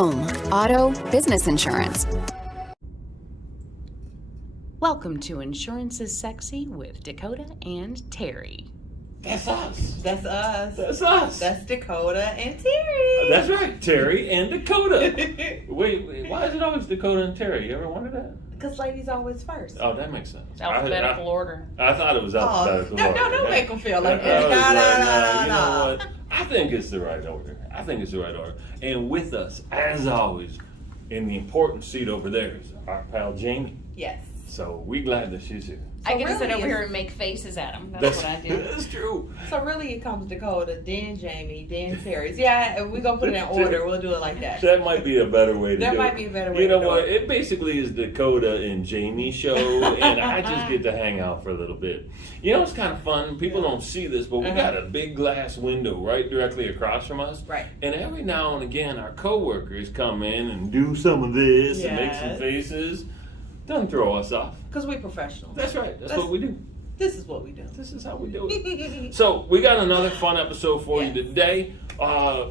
home, auto, business insurance. Welcome to Insurance is Sexy with Dakota and Terry. That's us. That's us. That's us. That's Dakota and Terry. That's right, Terry and Dakota. wait, why is it always Dakota and Terry? You ever wondered that? Because ladies always first. Oh, that makes sense. Alphabetical order. I thought it was alphabetical order. No, don't make them feel like that. that. You know what? I think it's the right order. And with us, as always, in the important seat over there is our pal Jamie. Yes. So we're glad that she's here. I get to sit really over here and make faces at him. That's what I do. That's true. So really it comes Dakota, then Jamie, then Terry. Yeah, we're going to put it in order. We'll do it like that. That might be a better way to do it. That might be a better way You to know do what? it. It basically is Dakota and Jamie show, and I just get to hang out for a little bit. You know, it's kind of fun. People don't see this, but we got a big glass window right directly across from us. Right. And every now and again, our coworkers come in and do some of this and make some faces. Doesn't throw us off. Because we're professionals. That's right. That's what we do. This is what we do. This is how we do it. So we got another fun episode for you today.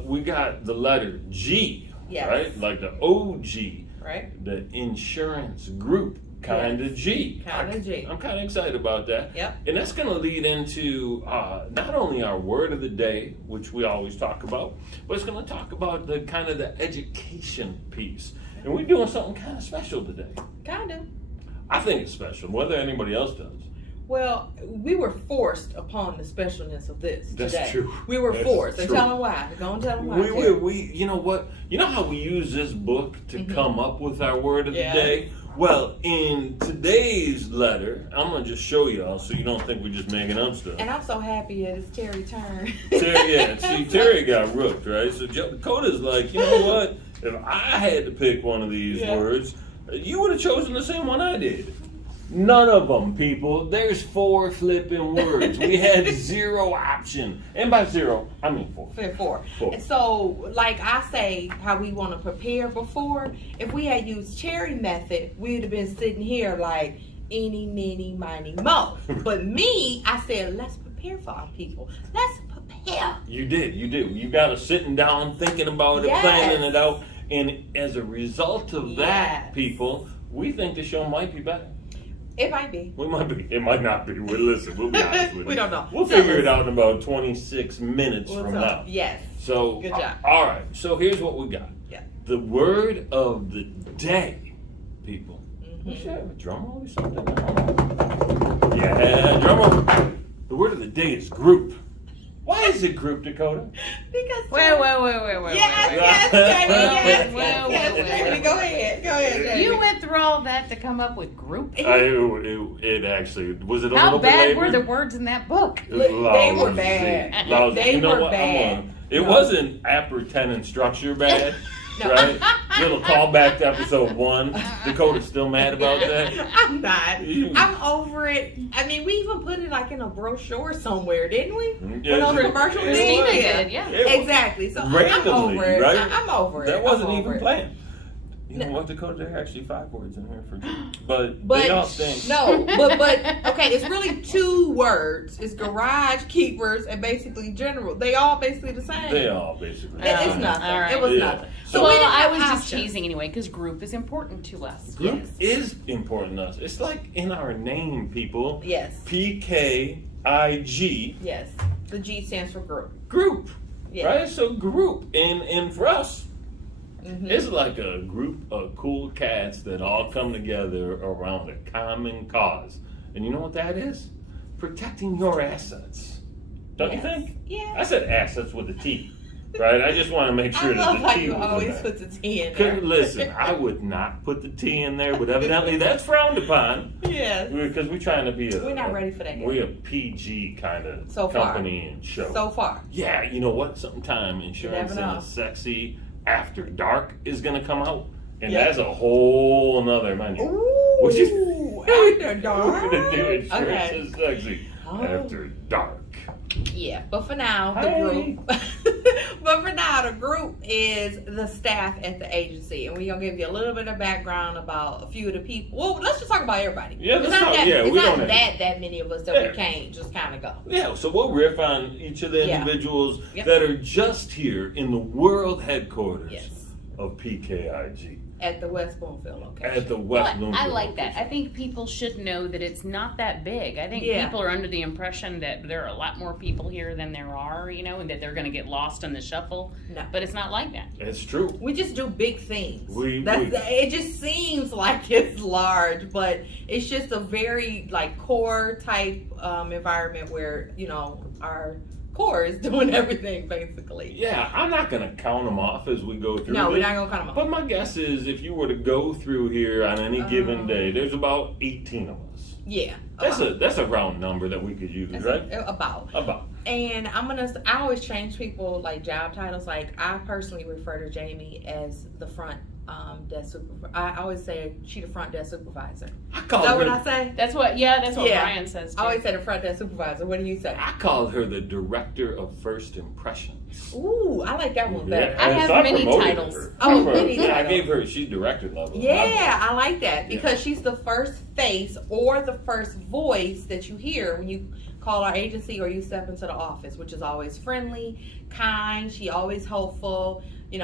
We got the letter G, right? Like the OG, right? The insurance group, kind of G. Kind of G. I'm kind of excited about that. Yep. And that's going to lead into not only our word of the day, which we always talk about, but it's going to talk about the kind of the education piece. And we're doing something kind of special today. Kind of. I think it's special, whether anybody else does. Well, we were forced upon the specialness of this today. That's true. We were That's forced. true. And tell them why. Go and tell them why. We you know what? You know how we use this book to come up with our word of the day? Well, in today's letter, I'm going to just show y'all so you don't think we're just making up stuff. And I'm so happy that it's Terry's turn. Terry got rooked, right? So Dakota's like, you know what? If I had to pick one of these words, you would have chosen the same one I did. None of them, people. There's 4 flipping words. We had 0 option. And by 0, I mean 4. 4. And so, like I say, how we want to prepare before, if we had used Cherry method, we would have been sitting here like, eeny, meeny, miny, mo. But me, I said, let's prepare for our people. Let's prepare. You did. You got to sitting down, thinking about it, planning it out. And as a result of that, people, we think the show might be better. It might be. We might be. It might not be. We'll be honest with you. We don't know. We'll figure it out in about 26 minutes from now. Yes. So, good job. All right. So here's what we got. Yeah. The word of the day, people. We should have a drum roll or something. Yeah, drum roll. The word of the day is group. Why is it group, Dakota? Because Wait. Yes, Jamie, go ahead, Jamie. You went through all that to come up with group? It actually, was it a How little bit bad labored? were the words in that book? They were bad. Lousy. They You know were what? bad. It wasn't appertaining structure bad, right? Little callback to episode 1. Dakota's still mad about that? I'm not. I'm over it. I mean, we even put it like in a brochure somewhere, didn't we? Yeah, on those commercials. Christina did, yeah. Exactly. So randomly, I'm over it. right? I'm over it. That wasn't I'm even over it. planned. You know what, Dakota? There are actually 5 words in here for you. But But they all stink. no, but okay, it's really 2 words. It's garage keepers and basically general. They all basically the same. They all basically. It's nothing. All right. It was Yeah. nothing. So Well, we didn't I have was just options. teasing anyway, because group is important to us. Group is important to us. It's like in our name, people. Yes. PKIG. Yes. The G stands for group. Group. Yeah. Right? So group. And for us, it's like a group of cool cats that all come together around a common cause. And you know what that is? Protecting your assets. Don't you think? Yeah. I said assets with a T. Right? I just want to make sure I love that the how T you was in always there. put the T in there. Listen, I would not put the T in there, but evidently that's frowned upon. Yes. Because we're trying to be We're not ready for that yet. We're a PG kind of So far. company and show. So far. Yeah, you know what? Sometime Insurance never know. and Sexy After Dark is going to come out. And Yep. that's a whole nother menu. Ooh. Which is After dark. We're going to do Insurance Okay. and Sexy After Dark. Yeah, but for now, the Hey. group. But for now, the group is the staff at the agency, and we're gonna give you a little bit of background about a few of the people. Well, let's just talk about everybody. Yeah, it's let's not talk- that, yeah, it's we not don't that many of us that we can't just kind of go. Yeah, so we'll riff on each of the Yeah. individuals Yep. that are just here in the world headquarters Yes. of PKIG. At the West Bloomfield location. At the West But Bloomfield I like that. location. I think people should know that it's not that big. I think Yeah. people are under the impression that there are a lot more people here than there are, and that they're going to get lost in the shuffle. No. But it's not like that. It's true. We just do big things. We- It just seems like it's large, but it's just a very like core type environment where our core is doing everything basically. Yeah, I'm not going to count them off as we go through No, this. we're not gonna count them off. But my guess is if you were to go through here on any given day, there's about 18 of us. Yeah, That's a round number that we could use, right? About. And I always change people like job titles. Like I personally refer to Jamie as the front desk supervisor. I always say she the front desk supervisor. I Is called that her. what I say? That's what Yeah. Brian says too. I always say the front desk supervisor. What do you say? I called her the director of first impressions. Ooh, I like that one better. I and have so I many promoted titles. her. Oh, I many I titles. gave her. She's director level. Yeah, I like that because she's the first face or the first voice that you hear when you call our agency or you step into the office, which is always friendly, kind. She always hopeful.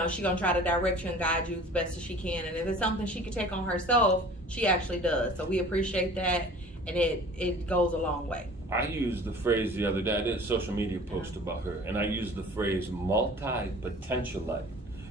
She's gonna try to direct you and guide you as best as she can. And if it's something she could take on herself, she actually does. So we appreciate that, and it goes a long way. I used the phrase the other day. I did a social media post about her, and I used the phrase multi-potentialite.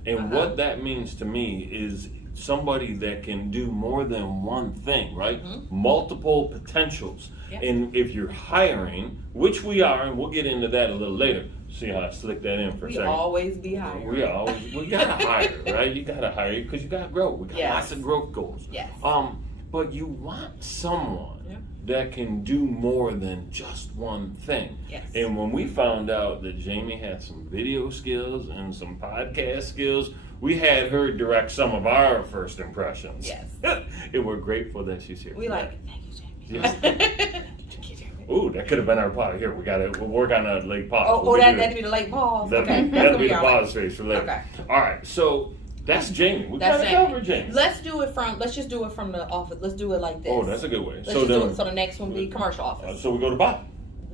And what that means to me is somebody that can do more than one thing, right? Multiple potentials. Yeah. And if you're hiring, which we are, and we'll get into that a little later. See how I slick that in for a We second. always be hired. We gotta hire, right? You gotta hire because you gotta grow. We got Yes. lots of growth goals. Yes. But you want someone Yeah. that can do more than just one thing. Yes. And when we found out that Jamie had some video skills and some podcast skills, we had her direct some of our first impressions. Yes. And we're grateful that she's here. We like, thank you, Jamie. Yes. Thank you, Jamie. Ooh, that could have been our pause. Here, we'll work on a late pause. Oh, We can do that'd be the late pause. That'd Okay. be, That's that'd gonna be the our late- pause face for later. Okay. All right, so that's Jamie. We That's gotta Jamie. cover Jamie. Let's just do it from the office. Let's do it like this. Oh, that's a good way. Let's just do it. So the next one be commercial office. So we go to Bob.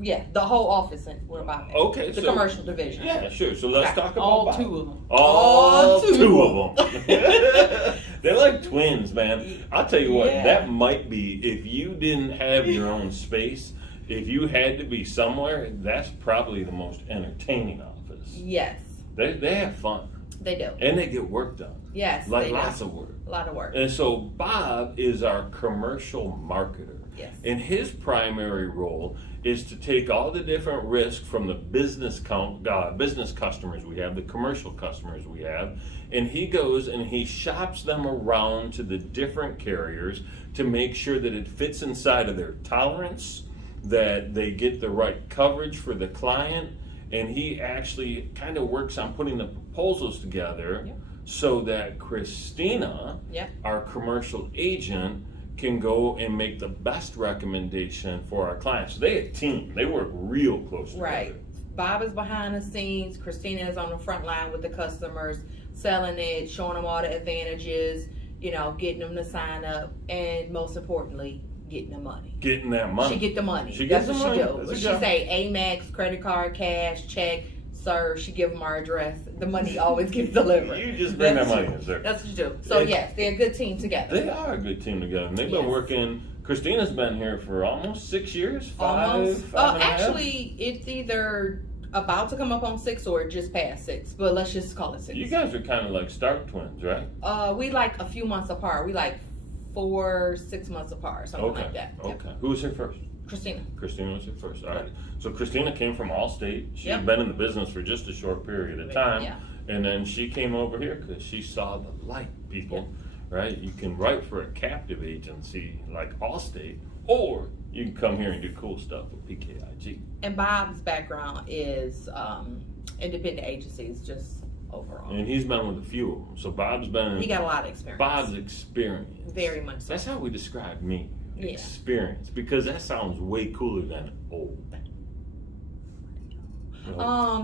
Yeah, the whole office and we're about it. Okay, The so- commercial division. Yeah, sure. So let's Okay. talk about All Bob. two of them. All two two of them. They're like twins, man. I'll tell you what, Yeah. that might be, if you didn't have your own space, if you had to be somewhere, that's probably the most entertaining office. Yes, They have fun. they do. And they get work done. Yes, Like they lots do. of work. A lot of work. And so Bob is our commercial marketer. Yes. And his primary role is to take all the different risk from the business customers we have, the commercial customers we have, and he goes and he shops them around to the different carriers to make sure that it fits inside of their tolerance, that they get the right coverage for the client, and he actually kind of works on putting the proposals together. Yep. So that Christina, Yep. our commercial agent, can go and make the best recommendation for our clients. So they a team. They work real close together. Right. Bob is behind the scenes. Christina is on the front line with the customers, selling it, showing them all the advantages, getting them to sign up, and most importantly, getting the money. Getting that money. She get the money. She That's gets what the she money. do. That's a She job. say Amex, credit card, cash, check, sir. She give them our address. The money always gets delivered. You just bring that That's money what- in, sir. That's what you do. So yes, they're a good team together. They are a good team together. And they've been Yes. working. Christina's been here for almost 6 years. Almost. Five and a half? Actually, it's either about to come up on 6 or just past 6. But let's just call it 6. You guys are kind of like Stark twins, right? We like a few months apart. We like 4-6 months apart, something like that. Yep. Okay. Who was here first? Christina. Christina was here first. All right. So Christina came from Allstate. She's Yep. been in the business for just a short period of time. Yeah. And then she came over here because she saw the light, people. Right? You can write for a captive agency like Allstate, or you can come here and do cool stuff with PKIG. And Bob's background is independent agencies, just overall. And he's been with a few of them. So Bob's been He got a lot of experience. Bob's experience. Very much so. That's how we describe me. Yeah. Experience. Because that sounds way cooler than old.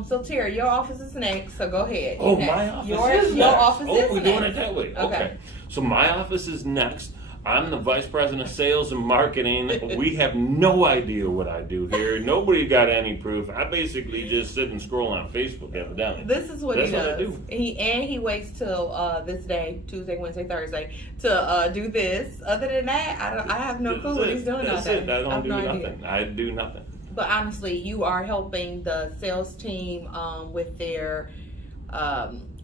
So Terry, your office is next, so go ahead. Oh, You're my next. office your, is your next. office Oh, is we're next. doing it that way. Okay. So my office is next. I'm the vice president of sales and marketing. We have no idea what I do here. Nobody got any proof. I basically just sit and scroll on Facebook evidently. This is what That's he what I does. do. He waits till this day, Tuesday, Wednesday, Thursday, to do this. Other than that, I have no clue what he's doing all That's day. it. I don't have do no nothing. idea. I do nothing. But honestly, you are helping the sales team with their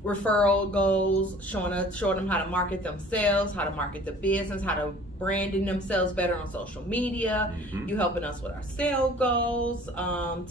referral goals, showing them how to market themselves, how to market the business, how to branding themselves better on social media. Mhm. You helping us with our sale goals.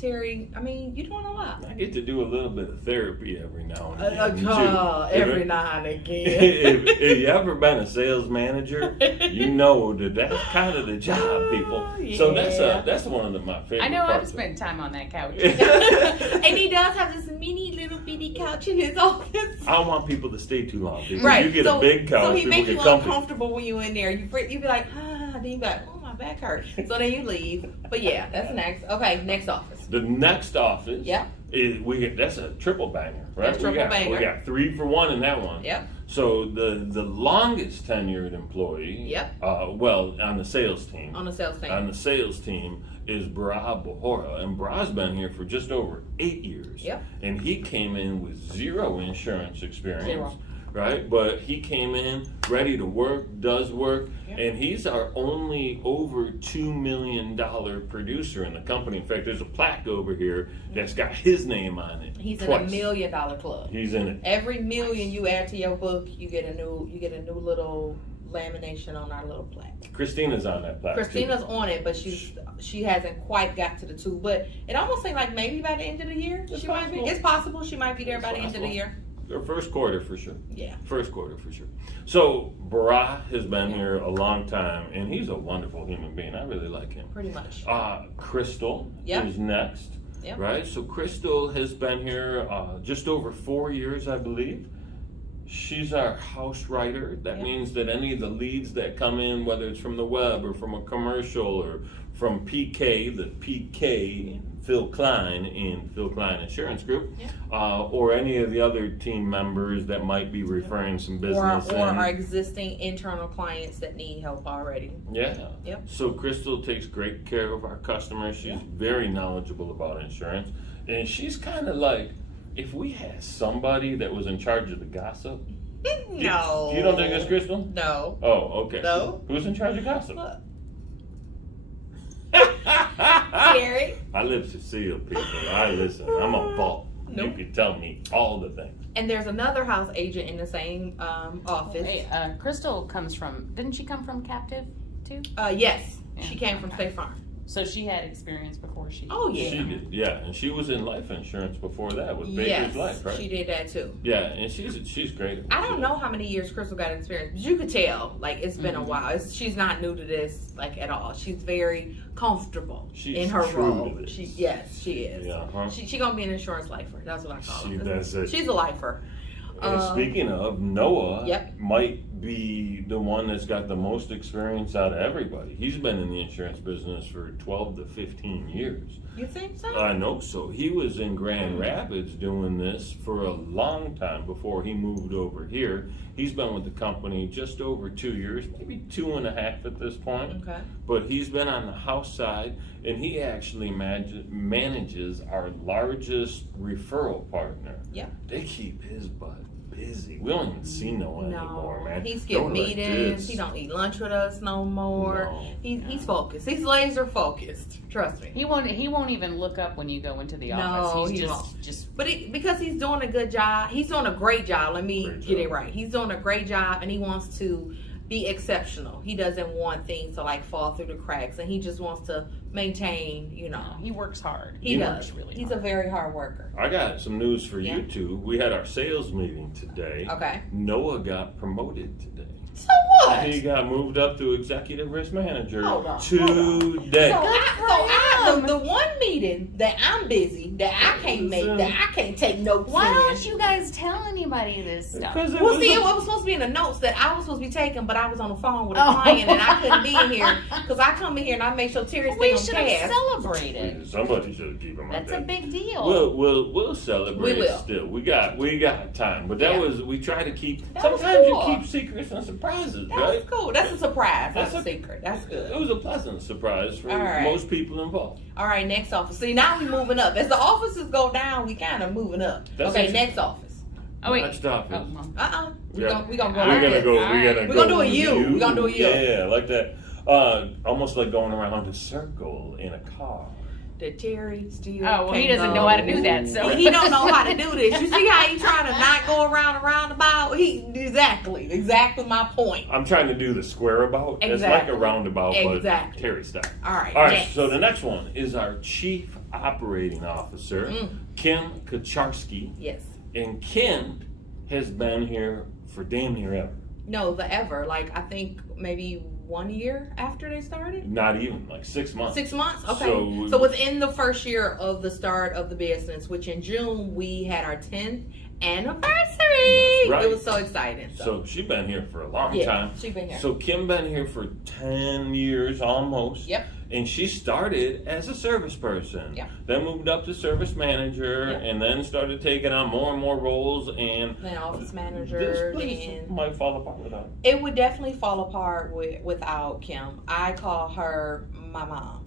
Terry, I mean, you're doing a lot. I get to do a little bit of therapy every now and again. Every now and again. If you ever been a sales manager, you know that that's kind of the job, people. So that's one of my favorite I know I've parts. spent time on that couch. And he does have this mini little bitty couch in his office. I don't want people to stay too long. Because Right. You get a big couch, so he people makes get you comfy. uncomfortable when you in there. You be like, then you be like, oh, my back hurts. So then you leave. But yeah, that's next. Okay, next office. The next office Yep. is that's a triple banger, right? That's triple banger. We got 3 for 1 in that one. Yep. So the longest tenured employee, Yep. Well, on the sales team. On the sales team. On the sales team is Bra Bahora, and Bra's been here for just over 8 years. Yep. And he came in with 0 insurance experience. 0. Right, but he came in ready to work, does work, Yep. and he's our only over $2 million producer in the company. In fact, there's a plaque over here that's got his name on it. He's twice. in $1 million club. He's in it. Every million you add to your book, you get a new little lamination on our little plaque. Christina's on that plaque. too. Christina's on it, but she hasn't quite got to the 2. But it almost seems like maybe by the end of the year It's she might be. possible. It's possible she might be there It's by the end of the possible. year. Or first quarter for sure. Yeah. First quarter for sure. So Bra has been here a long time, and he's a wonderful human being. I really like him. Pretty much. Crystal Yep. is next. Yep. Right? So Crystal has been here just over 4 years, I believe. She's our house writer. That Yep. means that any of the leads that come in, whether it's from the web or from a commercial or from PK, the PK, Phil Klein in Phil Klein Insurance Group, or any of the other team members that might be referring some business or in. our existing internal clients that need help already. Yeah. Yep. So Crystal takes great care of our customers. She's very knowledgeable about insurance. And she's kind of like, if we had somebody that was in charge of the gossip. No. You don't think it's Crystal? No. Oh, okay. No. Who's in charge of gossip? Terry. My lips are sealed, people. I listen. I'm a vault. Nope. You can tell me all the things. And there's another house agent in the same office. Hey, Crystal didn't she come from Captive too? Yes. Yeah. She came from State Farm. So she had experience before she. Oh, yeah. She did, yeah. And she was in life insurance before that with Baker's Yes, Life, right? she did that too. Yeah, and she's great. I don't know how many years Crystal got experience, but you could tell, like, it's been a while. She's not new to this, like, at all. She's very comfortable She's in her true role. to this. Yes, she is. Yeah, huh? She gonna be an insurance lifer. That's what I call her. That's it. She's a lifer. And speaking of, Noah Yep. might be the one that's got the most experience out of everybody. He's been in the insurance business for 12 to 15 years. You think so? I know so. He was in Grand Rapids doing this for a long time before he moved over here. He's been with the company just over 2 years, maybe 2.5 at this point. Okay. But he's been on the house side, and he actually manages our largest referral partner. Yeah. They keep his butt busy. We don't even see Noah anymore, man. He's getting Noah like meetings. this. He don't eat lunch with us no more. No. He's focused. He's laser focused. Trust me. He won't even look up when you go into the office. No, He's he just But because he's doing a good job, he's doing a great job. Let me Great get it job. right. He's doing a great job, and he wants to be exceptional. He doesn't want things to like fall through the cracks, and he just wants to maintain. he works hard. He works does. really He's hard. a very hard worker. I got some news for Yeah. you two. We had our sales meeting today. Okay. Noah got promoted today. So what? He got moved up to executive risk manager Hold on. today. The one meeting that I'm busy, that I can't make, that I can't take notes Why in. don't you guys tell anybody this stuff? Because it Well, was see, a- it was supposed to be in the notes that I was supposed to be taking, but I was on the phone with a Oh. client and I couldn't be in here because I come in here and I make sure Terry We stay should on have task. celebrated. Somebody should have given him That's a that. big deal. We'll celebrate We will. still. We got time, but that Yeah. was we try to keep. That was Sometimes cool. you keep secrets, and surprises, That's right? cool. That's a surprise. That's a That's secret. That's good. It was a pleasant surprise for All right. most people involved. All right, next office. See, now we moving up. As the offices go down, we kind of moving up. That's Okay, interesting. next office. Oh wait. Next office. Oh, well. We Yeah. gonna go We're like gonna this. go. All We're right. gonna We're go gonna do a with U. We're gonna do a U. Yeah, like that. Almost like going around a circle in a car. The Terry still. Oh, well, he can't doesn't go. know how to do that, so. He don't know how to do this. You see how he trying to not go around a roundabout? Exactly my point. I'm trying to do the square about. It's Exactly. like a roundabout, Exactly. but Terry style. All right. All right. next. So the next one is our Chief Operating Officer, Kim Kacharski, Yes. and Kim has been here for damn near ever. No, the ever. Like, I think maybe 1 year after they started? Not even like 6 months. 6 months? Okay. So- So within the first year of the start of the business, which in June we had our 10th anniversary. That's right. It was so exciting. So she's been here for a long yeah, time. she's been here. So Kim been here for 10 years almost. Yep. And she started as a service person. Yep. Then moved up to service manager, Yep. and then started taking on more and more roles. And Then office this manager, place and might fall apart without. it would definitely fall apart without Kim. I call her my mom.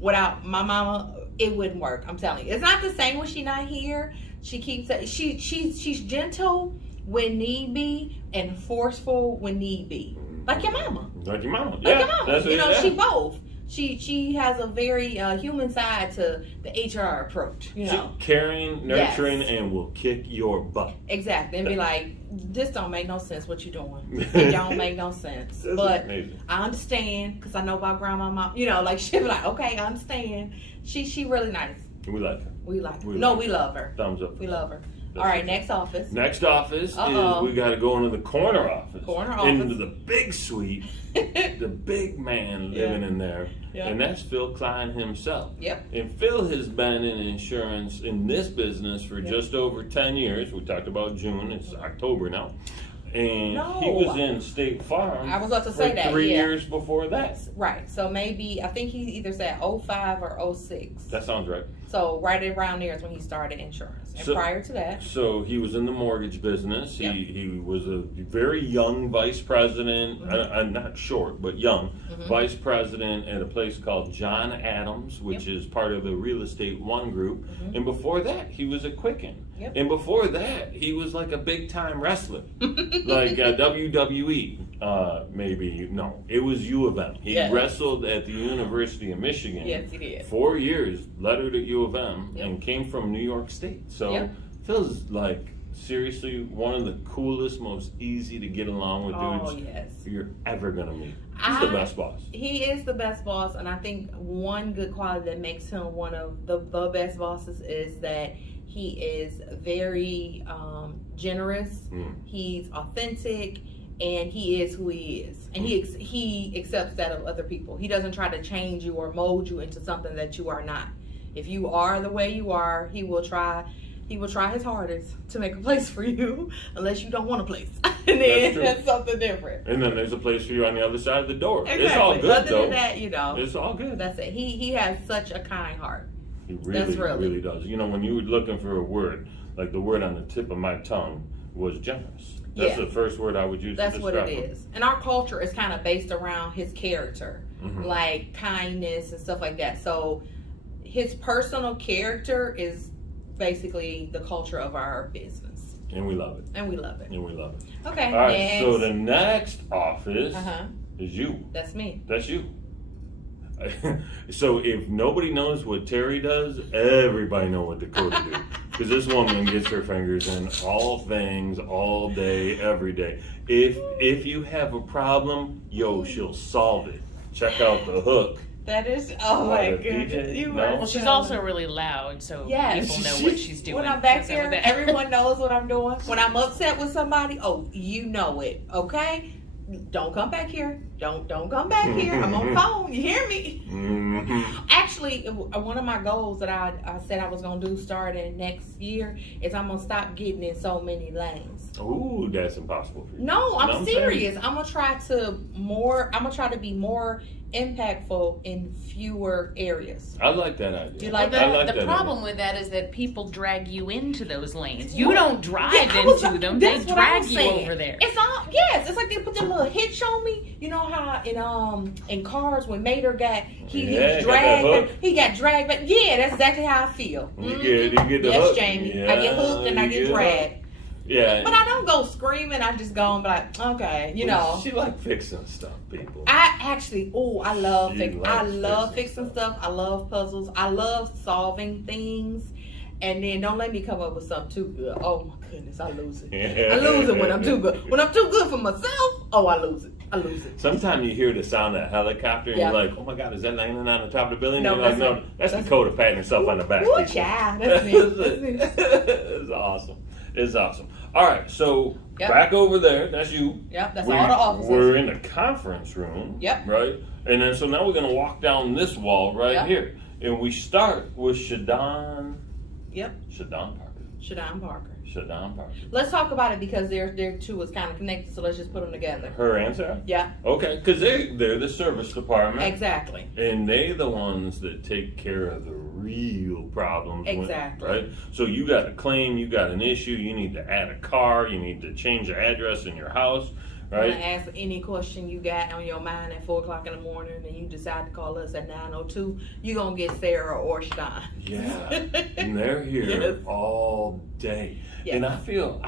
Without my mama, it wouldn't work. I'm telling you, it's not the same when she's not here. She keeps she's gentle when need be and forceful when need be, like your mama. Like your mama. Like Yeah. your mama. That's You what know, yeah. she both. She has a very human side to the HR approach. You know. She caring, nurturing, Yes. and will kick your butt. Exactly, and be like, this don't make no sense what you doing. It don't make no sense. That's But amazing. I understand because I know about grandma, mom. You know, like she'll be like, okay, I understand. She really nice. We like her. We like her. We No, like we love her. Thumbs up. We love her. That's All right, it. next office. Next office Uh-oh. is we got to go into the corner office. Corner Into office. the big suite. The big man living in there. Yeah. And that's Phil Klein himself. Yep. And Phil has been in insurance in this business for just over 10 years. We talked about June, it's October now. And No. he was in State Farm I was about to for say that, 3 yeah. years before that. Right. So maybe I think he either said 05 or 06. That sounds right. So right around there is when he started insurance. And So- prior to that, So he was in the mortgage business. Yep. He was a very young vice president, not short, but young, vice president at a place called John Adams, which is part of the Real Estate One Group. And before that, he was at Quicken. Yep. And before that, he was like a big time wrestler, like WWE. Maybe no, it was U of M. He Yes. wrestled at the University of Michigan. yes, he did. 4 years, lettered at U of M, Yep. and came from New York State. So Yep. Phil's like seriously one of the coolest, most easy to get along with Oh, dudes yes. you're ever gonna meet. He's the best boss. He is the best boss, and I think one good quality that makes him one of the best bosses is that he is very generous. He's authentic, and he is who he is, and he accepts that of other people. He doesn't try to change you or mold you into something that you are not. If you are the way you are, he will try his hardest to make a place for you, unless you don't want a place. And then true. that's something different. And then there's a place for you on the other side of the door. Exactly. It's all good Other though. than that, you know, It's all good. that's it. He has such a kind heart. He That's really, really- does. You know, when you were looking for a word, like the word on the tip of my tongue was generous. That's Yeah. the first word I would use That's to what describe it him. is. And our culture is kind of based around his character, like kindness and stuff like that. So his personal character is basically the culture of our business, And we love it. and we love it. And we love it. Okay, All right, next. so the next office Uh-huh. is you. That's me. That's you. So if nobody knows what Terry does, everybody know what Dakota do. Because this woman gets her fingers in all things, all day, every day. If you have a problem, she'll solve it. Check out the hook. That is, oh my the goodness. DJ? You No? are Well, she's so- also really loud, so Yes. people know what she's doing. When I'm back Is that there, what that- everyone knows what I'm doing. When I'm upset with somebody, oh, you know it, okay? Don't come back here. Don't come back here. I'm on the phone. You hear me? Mm-hmm. Actually, one of my goals that I said I was going to do starting next year is I'm going to stop getting in so many lanes. Ooh, that's impossible for you. No, I'm I'm serious. I'm going to try to be more impactful in fewer areas. I like that idea. You like Well, that? I like the that problem idea. with that is that people drag you into those lanes. You Right. don't drive Yeah, I was- into them; they that's what I drag was you saying. over there. It's all yes. It's like they put their little hitch on me. You know how in Cars when Mater got he Yeah, was got that dragged. hook. He got dragged back. Yeah, that's exactly how I feel. You Mhm. get the yes, hook. Jamie. I get hooked and I you get hooked. dragged. Yeah. But I don't go screaming. I just go and be like, okay, you know. She like fixing stuff, people. I actually, I love She I likes love fixing fixing stuff. I love puzzles. I love solving things. And then don't let me come up with something too good. Oh my goodness, I lose it. I lose it when I'm too good. When I'm too good for myself, I lose it. I lose it. Sometimes you hear the sound of that helicopter and Yeah. you're like, oh my God, is that landing on the top of the building? No, And you're like, that's no, it. that's That's Dakota patting herself on the back. Ooh, people. child. That's me. That's me. It's awesome. It's awesome. All right, so Yep. back over there, that's you. Yep, that's all the officers. We're in the conference room. Yep. Right? And then so now we're going to walk down this wall right Yep. here. And we start with Shadon Yep. Parker. Shadon Parker. Shadon Parker. Let's talk about it because their two is kind of connected. So let's just put them together. Her answer? Yeah. Okay, because they're the service department. Exactly. And they the ones that take care of the real problems. Exactly. Right? So you got a claim, you got an issue, you need to add a car, you need to change the address in your house, Right. right? Ask any question you got on your mind at 4:00 in the morning, and you decide to call us at 9:02. You're gonna get Sarah or Stein. Yeah. And they're here Yes. all day. Yes. And I feel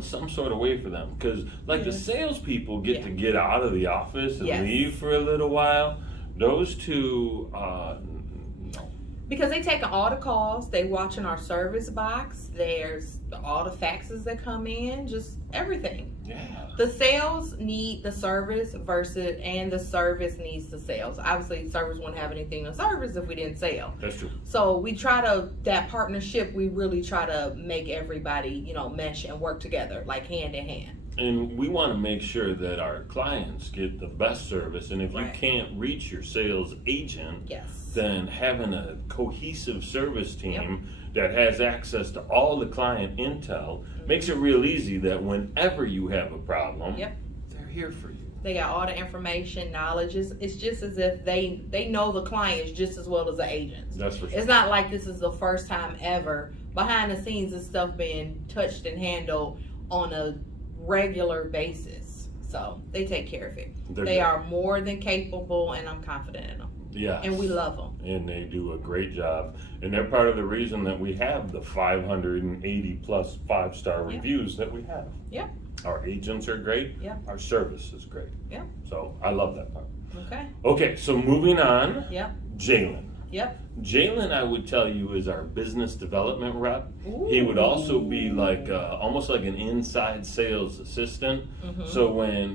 some sort of way for them because like the Yes. salespeople get Yeah. to get out of the office and Yes. leave for a little while. Those two, no. Because they taking all the calls, they watching our service box. There's all the faxes that come in, just everything. Yeah. The sales need the service and the service needs the sales. Obviously, service wouldn't have anything to service if we didn't sell. That's true. So we try that partnership, we really try to make everybody, mesh and work together, like hand in hand. And we want to make sure that our clients get the best service. And if Right. you can't reach your sales agent, Yes. then having a cohesive service team that has access to all the client intel makes it real easy that whenever you have a problem, Yep. they're here for you. They got all the information, knowledge. It's just as if they know the clients just as well as the agents. That's for sure. It's not like this is the first time ever. Behind the scenes, this stuff being touched and handled on a regular basis. So they take care of it. They're They good. are more than capable, and I'm confident in them. Yeah. And we love them. And they do a great job. And they're part of the reason that we have the 580 plus 5-star Yeah. reviews that we have. Yeah. Our agents are great. Yeah. Our service is great. Yeah. So I love that part. Okay. Okay, so moving on, Yep. Jalen. Yep. Jalen, I would tell you, is our business development rep. He would also be like almost like an inside sales assistant. Mhm. So when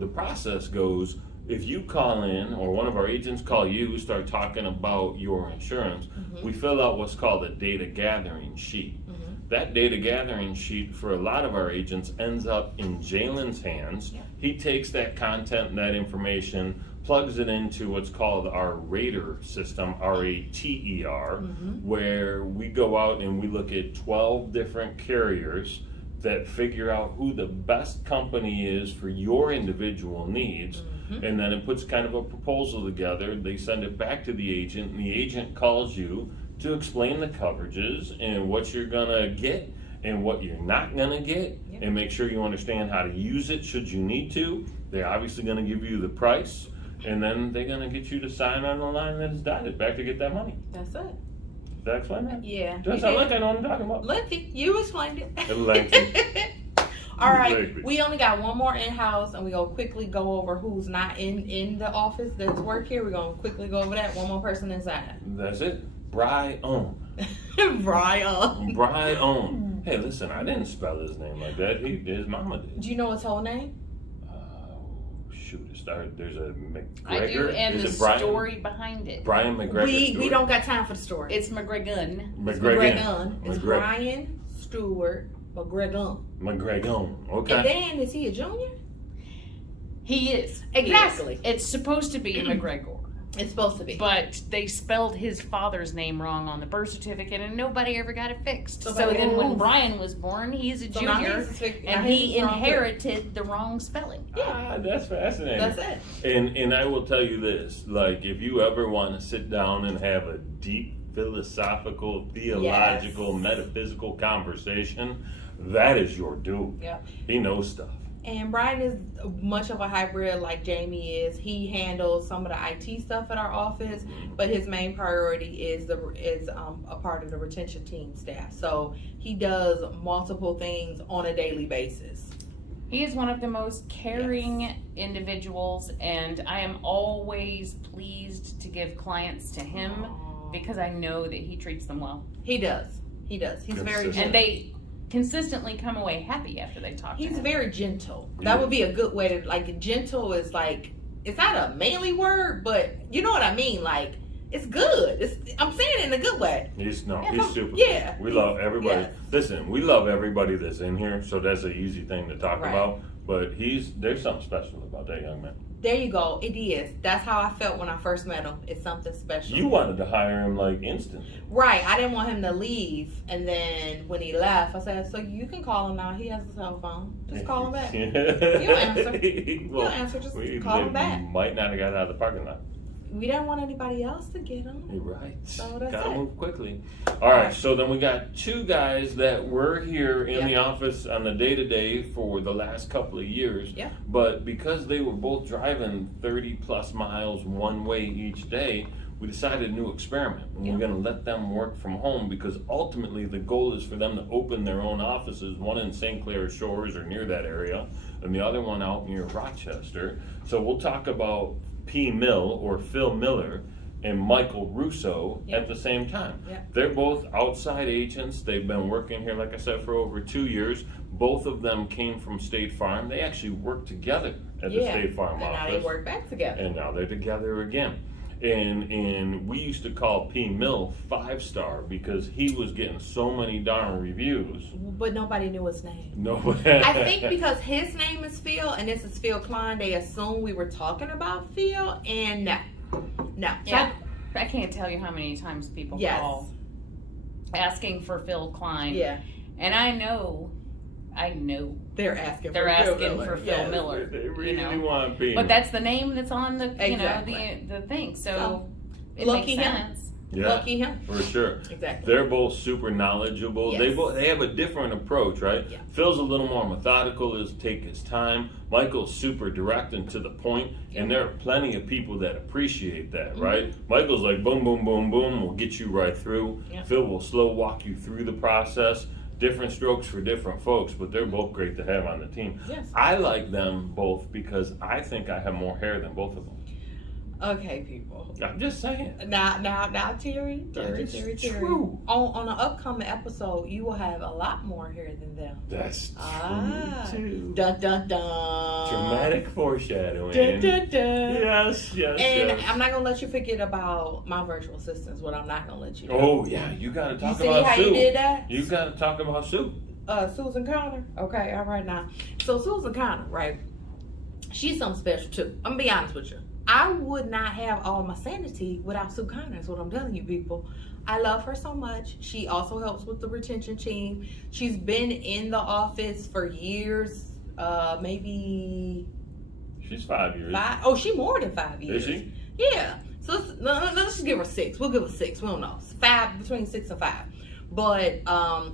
the process goes, if you call in or one of our agents call you, start talking about your insurance, we fill out what's called a data gathering sheet. That data gathering sheet for a lot of our agents ends up in Jalen's hands. Yeah. He takes that content and that information, plugs it into what's called our rater system, RATER, where we go out and we look at 12 different carriers that figure out who the best company is for your individual needs. And then it puts kind of a proposal together. They send it back to the agent, and the agent calls you to explain the coverages and what you're gonna get and what you're not gonna get, Yep. and make sure you understand how to use it should you need to. They're obviously gonna give you the price, and then they're gonna get you to sign on the line that is dotted back to get that money. That's it. Did I explain that? Yeah. Does you that sound did. like I know what I'm talking about? Lengthy. You explained it. Lengthy. All right. Lengthy. We only got one more in-house, and we're going to quickly go over who's not in the office that's work here. We're going to quickly go over that. One more person inside. That's it. Brian. Brian. Brian. Hey, listen, I didn't spell his name like that. His mama did. Do you know his whole name? Shoot, it started. There's a McGregor. I do, and Is the it Brian? story behind it. Brian McGregor. We Stewart? don't got time for the story. It's McGregor. McGregor. It's Brian Stewart McGregor. McGregor. Okay. And then, is he a junior? He is. Exactly. He is. It's supposed to be McGregor. It's supposed to be. But they spelled his father's name wrong on the birth certificate, and nobody ever got it fixed. So Nobody- then when Brian was born, he's a So now junior, his is fixed- now and his he is wrong, too. inherited the wrong spelling. Ah, that's fascinating. That's it. And I will tell you this, like, if you ever want to sit down and have a deep philosophical, theological, metaphysical conversation, that is your dude. Yeah. He knows stuff. And Brian is much of a hybrid like Jamie is. He handles some of the IT stuff at our office, but his main priority is a part of the retention team staff. So he does multiple things on a daily basis. He is one of the most caring individuals, and I am always pleased to give clients to him because I know that he treats them well. He does. He does. He's very Consistent. gentle. And they consistently come away happy after they talk to He's him. very gentle. Yeah. That would be a good way to, like, gentle is like, it's not a manly word, but you know what I mean? Like, it's good. I'm saying it in a good way. He's Yeah, super. yeah. We love everybody. Yes. Listen, we love everybody that's in here, so that's an easy thing to talk Right. about. But there's something special about that young man. There you go. It is. That's how I felt when I first met him. It's something special. You wanted to hire him like instantly. Right. I didn't want him to leave. And then when he left, I said, so you can call him now. He has a cell phone. Just call him back. You'll answer. You'll answer. Just call him back. Might not have got out of the parking lot. We don't want anybody else to get him. You're right. So that's Gotta it. move quickly. All right, so then we got two guys that were here in the office on the day-to-day for the last couple of years. Yeah. But because they were both driving 30 plus miles one way each day, we decided a new experiment. And we're gonna let them work from home because ultimately the goal is for them to open their own offices, one in St. Clair Shores or near that area, and the other one out near Rochester. So we'll talk about P. Mill or Phil Miller and Michael Russo at the same time. Yep. They're both outside agents. They've been working here, like I said, for over 2 years. Both of them came from State Farm. They actually worked together at the State Farm and office. now they work back together. And now they're together again. And we used to call P. Mill 5-star because he was getting so many darn reviews. But nobody knew his name. Nobody. I think because his name is Phil and this is Phil Klein, they assumed we were talking about Phil, and no. Yeah. I can't tell you how many times people call asking for Phil Klein. Yeah. And I know They're asking they're for asking Phil Miller. for Phil Miller. They really you know. want P. But that's the name that's on the Exactly. the thing. So So, it lucky makes him. sense. Yeah, Lucky him. for sure. Exactly. They're both super knowledgeable. Yes. They have a different approach, right? Yeah. Phil's a little more methodical, is take his time. Michael's super direct and to the point, and there are plenty of people that appreciate that, right? Michael's like boom, boom, boom, boom, we'll get you right through. Yeah. Phil will slow walk you through the process. Different strokes for different folks, but they're both great to have on the team. Yes. I like them both because I think I have more hair than both of them. Okay, people. I'm just saying. Now, Terry. That's true. On an upcoming episode, you will have a lot more hair than them. That's true too. Dun dun dun. Dramatic foreshadowing. Dun dun dun. Yes. And I'm not gonna let you forget about my virtual assistants. What I'm not gonna let you do. Oh yeah, you gotta talk you see about how Sue. you did that? You gotta talk about Sue. Susan Connor. Okay, all right now. So Susan Connor, right? She's something special too. I'm gonna be honest with you. I would not have all my sanity without Sue Connor, is what I'm telling you, people. I love her so much. She also helps with the retention team. She's been in the office for years, maybe She's 5 years. 5. Oh, she more than 5 years. Is she? Yeah. So let's just give her 6. We'll give her 6. We don't know. 5, between 6 and 5. But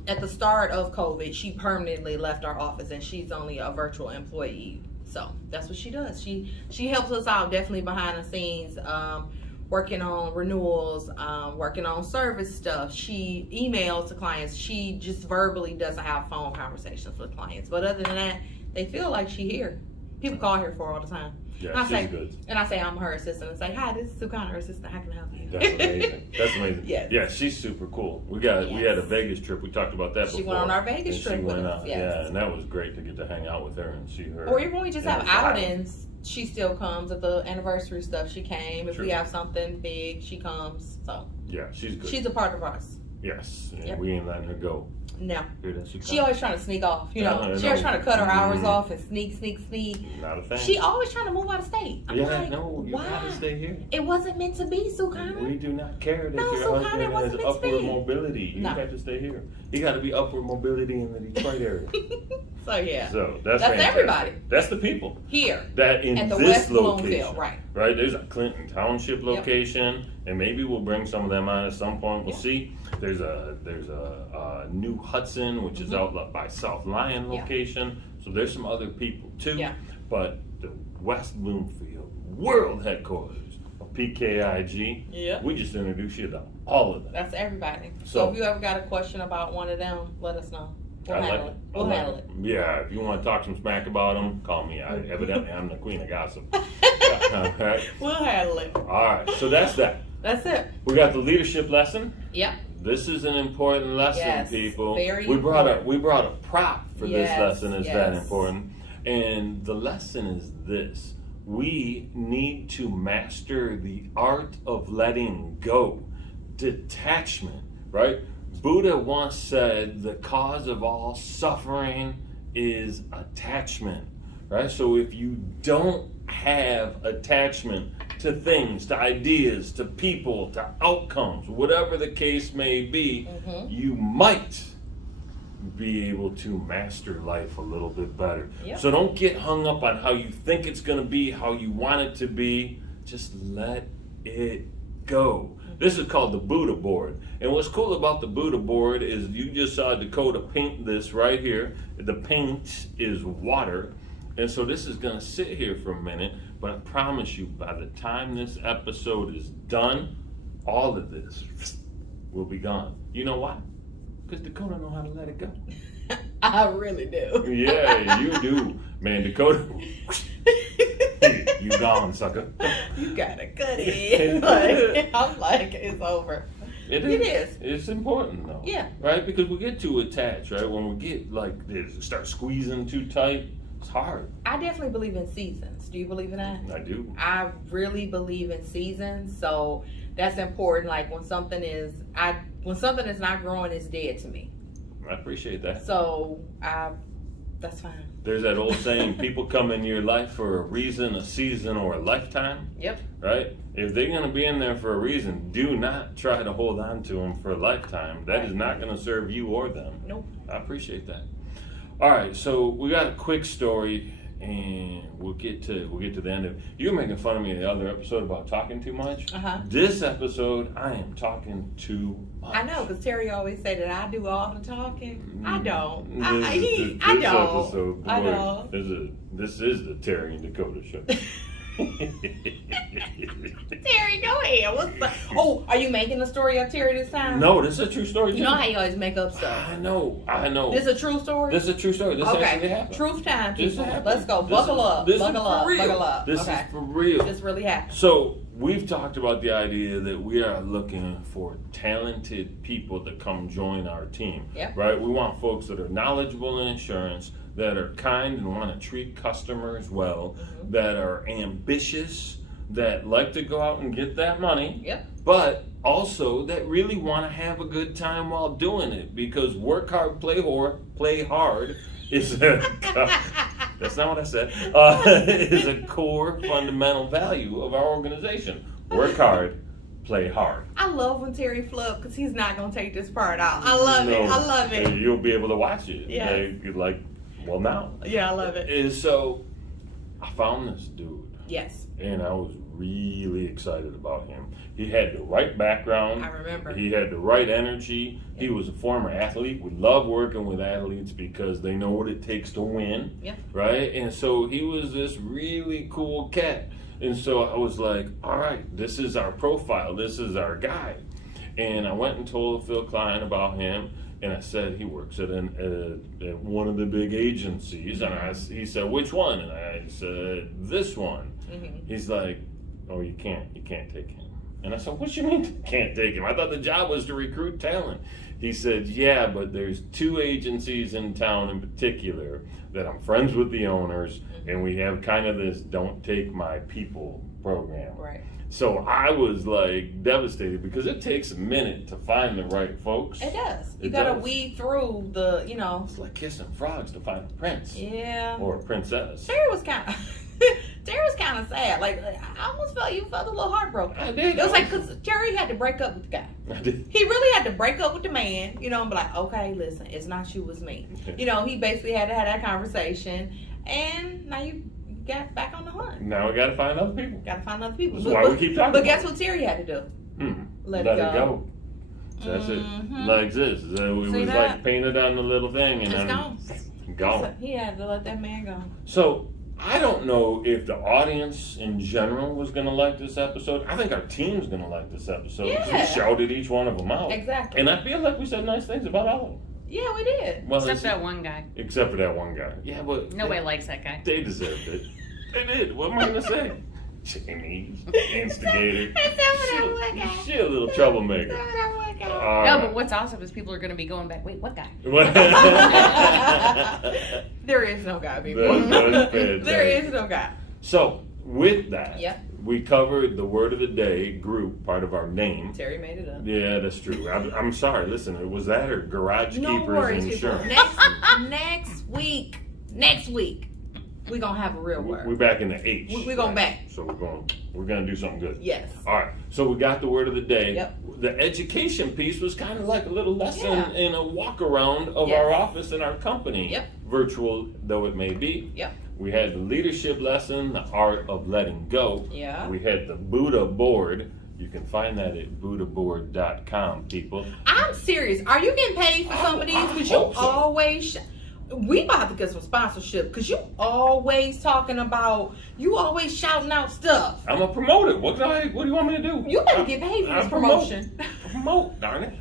at the start of COVID, she permanently left our office, and she's only a virtual employee. So that's what she does. She helps us out definitely behind the scenes, working on renewals, working on service stuff. She emails to clients. She just verbally doesn't have phone conversations with clients. But other than that, they feel like she here. People call her for all the time. Yeah, And I she's say, good. And I say I'm her assistant and say, hi, this is Sue Connor, assistant. How can I help you? That's amazing. That's amazing. Yes. Yeah, she's super cool. We had a Vegas trip. We talked about that before. She went on our Vegas And trip she with went us, out. yes. Yeah, and that was great to get to hang out with her and see her. Or even when we just in have the wild. outings, she still comes. At the anniversary stuff, she came. If True. we have something big, she comes. So Yeah, she's good. she's a part of us. Yes, and Yep. we ain't letting her go. No. Here does she She come. always trying to sneak off, you know. I She always know. trying to cut her hours off and sneak. Not a fan. She always trying to move out of state. I'm yeah, like, no, you why? gotta stay here. It wasn't meant to be, Sukana. We do not care that No, your so husband kinda has wasn't meant to upward be. mobility. You No. got to stay here. You got to be upward mobility in the Detroit area. So yeah, So that's That's fantastic. everybody. That's the people here that in at the this West location, Bloomfield, right? right? There's a Clinton Township location, and maybe we'll bring some of them on at some point. We'll Yeah. see. There's a New Hudson, which is out by South Lyon Yeah. location. So there's some other people too. Yeah. But the West Bloomfield world headquarters of PKIG. Yeah. We just introduced you to all of them. That's everybody. So- So if you ever got a question about one of them, let us know. We'll handle it. We'll handle it. Yeah, if you want to talk some smack about them, call me. Evidently, I'm the queen of gossip. Okay. We'll handle it. All right, so that's that. That's it. We got the leadership lesson. Yep. This is an important lesson, Yes, people. very we brought important. a prop for Yes, this lesson. It's that yes. important. And the lesson is this: we need to master the art of letting go, detachment. Right? Buddha once said, "The cause of all suffering is attachment." Right? So if you don't have attachment to things, to ideas, to people, to outcomes, whatever the case may be, you might be able to master life a little bit better. Yep. So don't get hung up on how you think it's going to be, how you want it to be. Just let it go. This is called the Buddha board. And what's cool about the Buddha board is you just saw Dakota paint this right here. The paint is water. And so this is going to sit here for a minute, but I promise you, by the time this episode is done, all of this will be gone. You know why? Because Dakota know how to let it go. I really do. Yeah, you do. Man, Dakota, you gone, sucker. You gotta cut it. Like, I'm like, it's over. It is. It's important though. Yeah. Right? Because we get too attached, right? When we get like this, start squeezing too tight, it's hard. I definitely believe in seasons. Do you believe in that? I do. I really believe in seasons, so that's important. Like when something is not growing, it's dead to me. I appreciate that. So that's fine. There's that old saying, people come in your life for a reason, a season, or a lifetime. Yep. Right? If they're going to be in there for a reason, do not try to hold on to them for a lifetime. That is not going to serve you or them. Nope. I appreciate that. All right, so we got a quick story, and we'll get to the end of it. You were making fun of me in the other episode about talking too much. This episode, I am talking too much. I know, because Terry always say that I do all the talking. I don't. This I don't. episode, boy, I know. This is the Terry and Dakota show. Terry, go ahead. Oh, are you making the story up, Terry, this time? No, this is a true story. You know how you always make up stuff. I know. This is a true story? This is a true story. This actually happened. Truth time, This people. happened. Let's go. This Buckle is- up. this is Buckle for up. real. Buckle up. This Okay. is for real. This really happened. So we've talked about the idea that we are looking for talented people to come join our team. Yep. Right? We want folks that are knowledgeable in insurance, that are kind and want to treat customers well, that are ambitious, that like to go out and get that money. Yep. But also that really want to have a good time while doing it, because work hard, play hard is a that's not what I said. Is a core fundamental value of our organization. Work hard, play hard. I love when Terry flub because he's not going to take this part out. I love it. I love it. You'll be able to watch it. Yes. Well, now. Yeah, I love it. And so I found this dude. Yes. And I was really excited about him. He had the right background. I remember. He had the right energy. He was a former athlete. We love working with athletes because they know what it takes to win. Yeah. Right? And so he was this really cool cat. And so I was like, all right, this is our profile. This is our guy. And I went and told Phil Klein about him. And I said, he works at one of the big agencies. And he said, which one? And I said, this one. Mm-hmm. He's like, oh, you can't take him. And I said, what you mean you can't take him? I thought the job was to recruit talent. He said, yeah, but there's two agencies in town in particular that I'm friends with the owners, and we have kind of this don't take my people program. Right. So I was like devastated because it takes a minute to find the right folks. It does. You It gotta does. weed through the, you know. It's like kissing frogs to find a prince Yeah. or a princess. Terry was kind of sad. Like I almost felt you felt a little heartbroken. I did. It was like because Terry had to break up with the guy. I did. He really had to break up with the man, you know, and be like, okay, listen, it's not you, it's me. You know, he basically had to have that conversation, and now you got back on the hunt. Now we got to find other people. Got to find other people. That's why we keep talking But about guess it. what Terry had to do? Let it go. That's it. Like this. It was See like that? painted on the little thing and It's then gone. gone. He had to let that man go. So I don't know if the audience in general was going to like this episode. I think our team's going to like this episode. 'Cause Yeah. we shouted each one of them out. Exactly. And I feel like we said nice things about all of them. Yeah, we did. Well, Except that one guy. Except for that one guy. Yeah, but Nobody likes that guy. they deserved it. They did. What am I going to say? Jamie, instigator. Except for that one guy. She a little troublemaker. Except for that one guy. All No, right. but what's awesome is people are going to be going back. Wait, what guy? There is no guy, people. That was fantastic. There is no guy. So, with that, Yep. we covered the word of the day group, part of our name. Terry made it up. Yeah, that's true. I'm sorry. Listen, was that or Garage No Keepers worries, people. Insurance? Next week, we're gonna have a real word. We're back in the H. We going back. So we're gonna do something good. Yes. All right. So we got the word of the day. Yep. The education piece was kind of like a little lesson Yeah. and a walk around of Yes. our office and our company. Yep. Virtual though it may be. Yep. We had the leadership lesson, the art of letting go. Yeah. We had the Buddha board. You can find that at buddhaboard.com, people. I'm serious. Are you getting paid for some of these? Because you hope so. always. We about to get some sponsorship because you always talking about. You always shouting out stuff. I'm a promoter. What do you want me to do? You better get paid for I this promotion. Promote, darn it.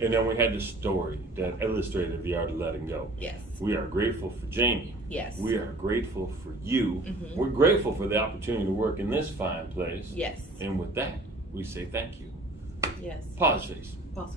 And then we had the story that illustrated the art of letting go. Yes. We are grateful for Jamie. Yes. We are grateful for you. Mhm. We're grateful for the opportunity to work in this fine place. Yes. And with that, we say thank you. Yes. Pause, face. Pause.